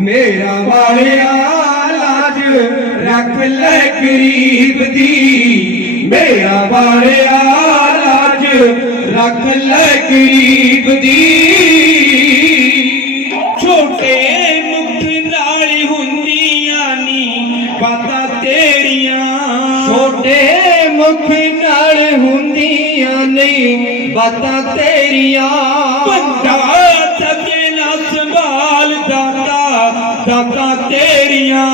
ਮੇਰਾ ਵਾਲਿਆ ਲਾਜ ਰੱਖ ਲੈ ਗਰੀਬ ਦੀ। ਮੇਰਾ ਵਾਲਿਆ ਲਾਜ ਰੱਖ ਲੈ ਗਰੀਬ ਦੀ। ਛੋਟੇ ਮੁਖ ਨਾਲ ਹੁੰਦੀਆਂ ਨੀ ਪਤਾ ਤੇਰੀਆਂ। ਛੋਟੇ ਮੁਖ ਨਾਲ ਹੁੰਦੀਆਂ ਨਹੀਂ ਪਤਾ ਤੇਰੀਆਂ। ਬੰਦਾ ਸਕੇ ਦਾਤਾ ਦਾਤਾ ਤੇਰੀਆਂ,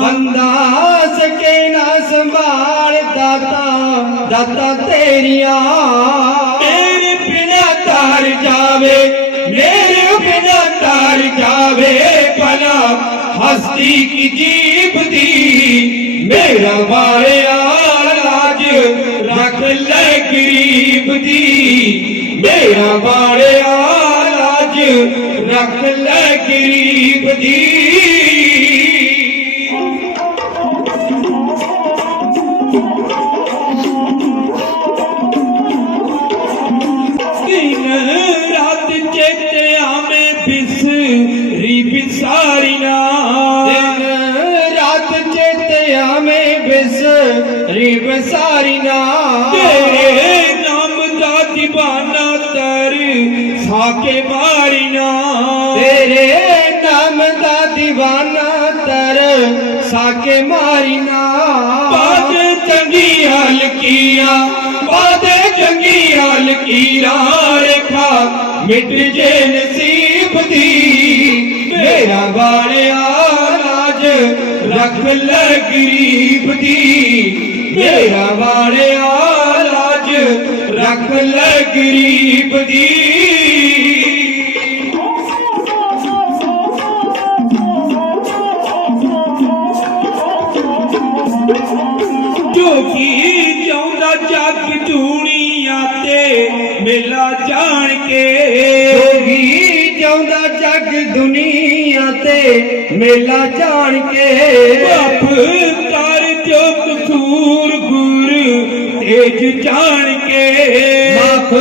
ਬੰਦਾ ਸਕੇ ਨਾ ਸੰਭਾਲ ਦਾਤਾ ਦਾਤਾ ਤੇਰੀਆਂ। ਮੇਰੇ ਬਿਨਾ ਤਾਰ ਜਾਵੇ, ਮੇਰੇ ਬਿਨਾ ਤਾਰ ਜਾਵੇ, ਭਲਾ ਹਸਤੀ ਕੀ ਜੀਬ ਦੀ। ਮੇਰਾ ਵਾਲਿਆ ਲਾਜ ਰੱਖ ਲੈ ਗਰੀਬ ਦੀ। ਮੇਰਾ ਵਾਲਿਆ ਲਾਜ ਰੱਖ ਲੈ ਗਰੀਬ ਦੀ। ਦਿਨ ਰਾਤ ਚੇਤੇ ਆਵੇਂ ਬਿਸਰੀ ਬਿਸਾਰੀਆਂ ਦਿਨ ਰਾਤ ਚੇਤੇ ਆਵੇਂ ਬਿਸ ਰੀਬ ਸਾਰੀਨਾ ਤੇਰੇ ਨਾਮ ਦਾ ਦੀਵਾਨਾ ਤਰ ਸਾਕੇ ਮਾਰੀਆਂ ਸਾਕੇ ਮਾਰੀਨਾ ਬਾਦ ਚੰਗੀ ਹਲਕੀਆਂ ਬਾਦ ਚੰਗੀ ਹਲਕੀਆਂ ਰੇਖਾ ਮਿਟ ਜੇ ਨਸੀਬ ਦੀ। ਮੇਰਾ ਵਾਲਿਆ ਲਾਜ ਰੱਖ ਲੈ ਗਰੀਬ ਦੀ। ਮੇਰਾ ਵਾਲਿਆ ਲਾਜ ਰੱਖ ਲੈ ਗਰੀਬ ਦੀ। ਜਾਉਂਦਾ ਜੱਗ ਦੁਨੀਆ ਤੇ ਮੇਲਾ ਜਾਣ ਕੇ। ਬਾਪ ਕਰ ਜੋ ਕਸੂਰ ਗੁਰ ਤੇਜ ਜਾਣ ਕੇ। ਮਾਫ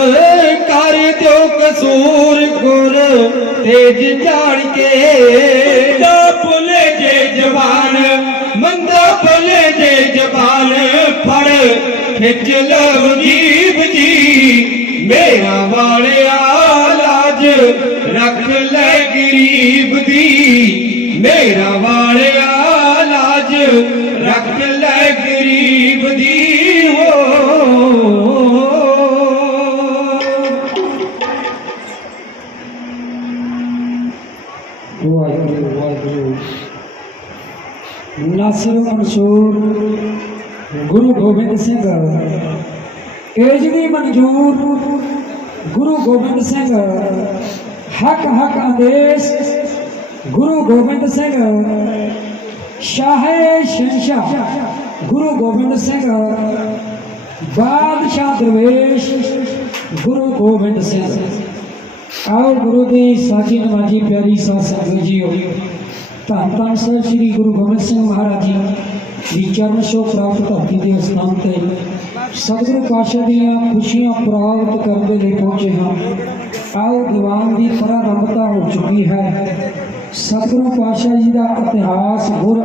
ਕਰ ਦਿਓ ਕਸੂਰ ਗੁਰ ਤੇਜ ਜਾਣ ਕੇ। ਮੰਦਾ ਭੁਲੇ ਜੇ ਜਵਾਨ ਮੰਦਾ ਭੁਲੇ ਜੇ ਜਵਾਨ ਫੜ ਖਿੱਚ ਲਵ ਜੀਬ ਜੀ। ਮੇਰਾ ਵਾਲਿਆ ਲਾਜ ਰੱਖ ਲੈ ਗਰੀਬ ਦੀ, ਮੇਰਾ ਵਾਲਿਆ ਲਾਜ। ਰੱਖ ਲੈ ਗਰੀਬ ਦੀ ਹੋ ਵਾਹਿਗੁਰੂ ਵਾਹਿਗੁਰੂ। ਨਾਸਿਰ ਮਨਸੂਰ ਗੁਰੂ ਗੋਬਿੰਦ ਸਿੰਘ। ਏਜਗੀ ਮਨਜੂਰ ਗੁਰੂ ਗੋਬਿੰਦ ਸਿੰਘ ਹਕ ਹਕ ਆਦੇਸ਼, ਗੁਰੂ ਗੋਬਿੰਦ ਸਿੰਘ, ਸ਼ਾਹੇ ਸ਼ਹਿਨਸ਼ਾਹ, ਗੁਰੂ ਗੋਬਿੰਦ ਸਿੰਘ, ਬਾਦਸ਼ਾਹ ਦਰਵੇਸ਼, ਗੁਰੂ ਗੋਬਿੰਦ ਸਿੰਘ। ਆਓ ਗੁਰੂ ਦੀ ਸਾਚੀ ਨਮਾਜੀ, ਪਿਆਰੀ ਸਾਧ ਸੰਗਤ ਜੀਓ। ਧੰਨ ਧੰਨ ਸਾਹਿਬ ਸ੍ਰੀ ਗੁਰੂ ਗੋਬਿੰਦ ਸਿੰਘ ਮਹਾਰਾਜ ਜੀ ਦੀ ਚਰਨ ਛੋਹ ਪ੍ਰਾਪਤ ਧਰਤੀ ਦੇ ਅਸਥਾਨ ਤੇ। ਸਤਿਗੁਰੂ ਪਾਤਸ਼ਾਹ ਦੀਆਂ ਖੁਸ਼ੀਆਂ ਪ੍ਰਾਪਤ ਕਰਨ ਦੇ ਲਈ ਪਹੁੰਚੇ ਹਾਂ। ਆਏ ਦੀਵਾਨ ਦੀ ਪ੍ਰਾਰੰਭਤਾ ਹੋ ਚੁੱਕੀ ਹੈ। ਸਤਿਗੁਰੂ ਪਾਤਸ਼ਾਹ ਜੀ ਦਾ ਇਤਿਹਾਸ ਗੁਰ